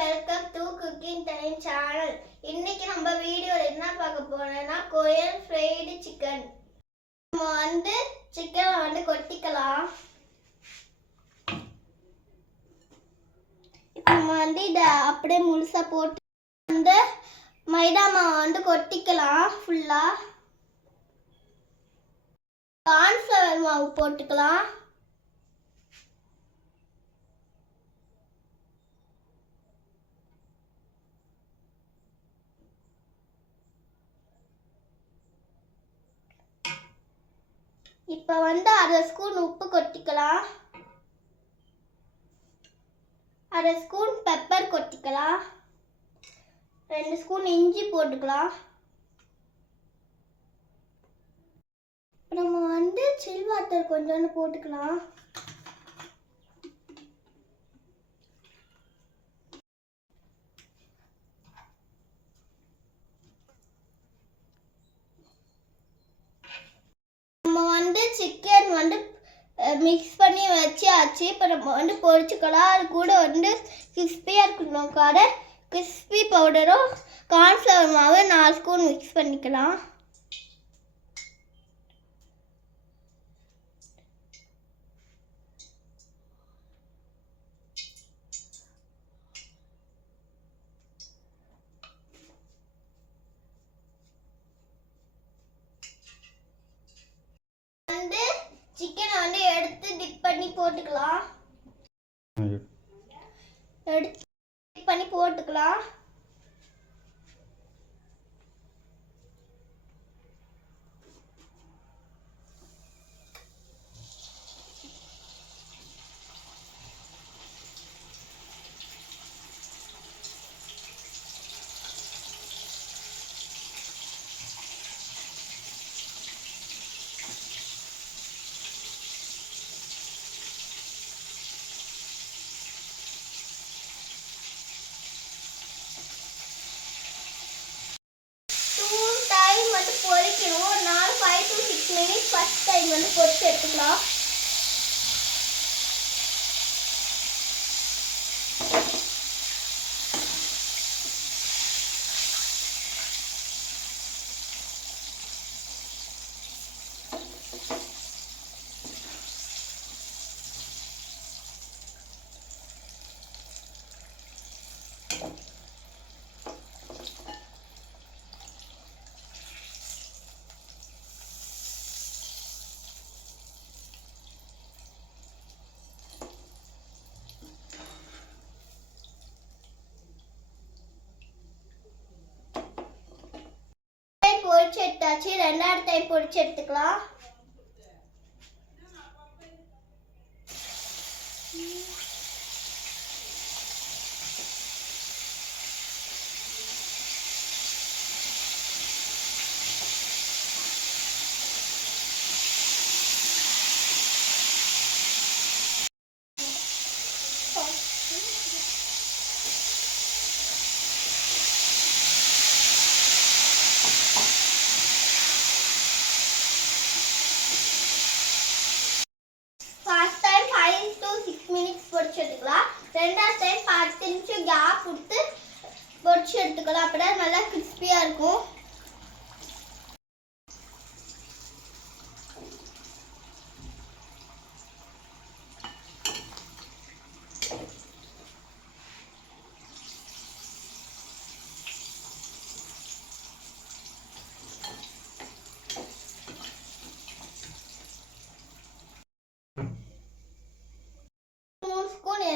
Welcome to cooking time channel. இன்னைக்கு நம்ம வீடியோல என்ன பார்க்க போறோம்னா கோயல் ஃப்ரைடு சிக்கன். நம்ம சிக்கனை கொட்டிக்கலாம். இப்போ நம்ம இத அப்படியே முழுசா போட்டு மைதா மாவு கொட்டிக்கலாம். ஃபுல்லா கார்ன்ஃப்ளவர் மாவு போட்டுக்கலாம். இப்போ அரை ஸ்பூன் உப்பு கொட்டிக்கலாம். அரை ஸ்பூன் பெப்பர் கொட்டிக்கலாம். 2 ஸ்பூன் இஞ்சி போட்டுக்கலாம். நம்ம சில் வாட்டர் கொஞ்சோண்டு போட்டுக்கலாம். சிக்கன் மிக்ஸ் பண்ணி வச்சாச்சு. இப்போ நம்ம பொரிச்சுக்கலாம். அது கூட கிறிஸ்பியாக இருக்கணும்க்காக கிறிஸ்பி பவுடரும் கார்ன்ஃப்ளவர் மாவு 4 ஸ்பூன் மிக்ஸ் பண்ணிக்கலாம். சிக்கனை எடுத்து டிப் பண்ணி போட்டுக்கலாம். எடுத்து டிப் பண்ணி போட்டுக்கலாம். பொரிக்கணும். ஒரு 5 to 6 மினிட்ஸ் ஃபர்ஸ்ட் டைம் பொரிச்சு எடுத்துக்கலாம். பொரிச்சு எடுத்தாச்சு. 2வது டைம் பொரிச்சு எடுத்துக்கலாம். பொரிச்சு எடுத்துக்கலாம். 2வது டைம் 10 நிமிஷம் கேப் கொடுத்து பொரிச்சு எடுத்துக்கலாம். அப்பதான் நல்லா கிறிஸ்பியா இருக்கும்.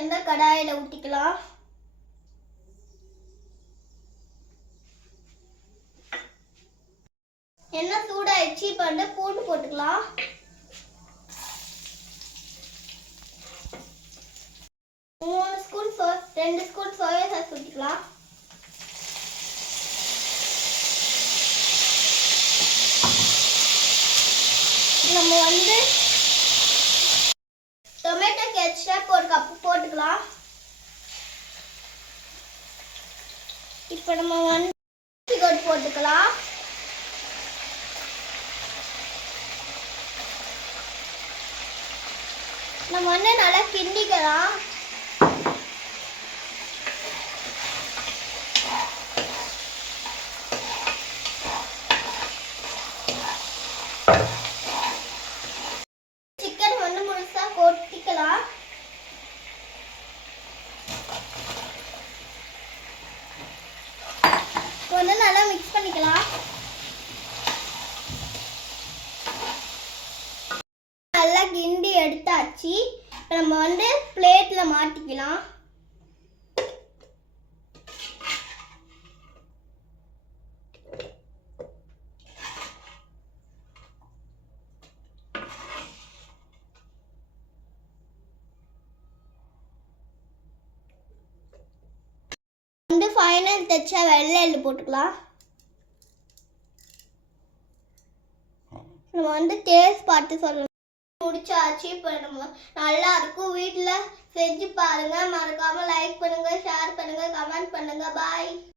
எந்த கடாயில ஊத்திக்கலாம். எண்ணெய் சூடாயிடுச்சு. இப்போ பூண்டு போட்டுக்கலாம். 2 ஸ்பூன் சோயா சாஸ் ஊத்திக்கலாம். நம்ம டொமேட்டோ கெட்சப் 1 கப் போட்டுக்கலாம். இப்போ நம்ம போட்டுக்கலாம். நம்ம நல்லா கிண்டிக்கலாம். வந்து நல்லா மிக்ஸ் பண்ணிக்கலாம். நல்லா கிண்டி எடுத்தாச்சு. இப்போ நம்ம வந்து பிளேட்ல மாட்டிக்கலாம். வந்து ஃபைனல் டச்சா வெள்ளை எள்ளு போட்டுக்கலாம். நம்ம வந்து டேஸ்ட் பார்த்து சொல்லணும். முடிச்சாச்சு. இப்போ நம்ம நல்லா இருக்கும். வீட்டில் செஞ்சு பாருங்க. மறக்காம லைக் பண்ணுங்க, ஷேர் பண்ணுங்க, கமெண்ட் பண்ணுங்க. பாய்.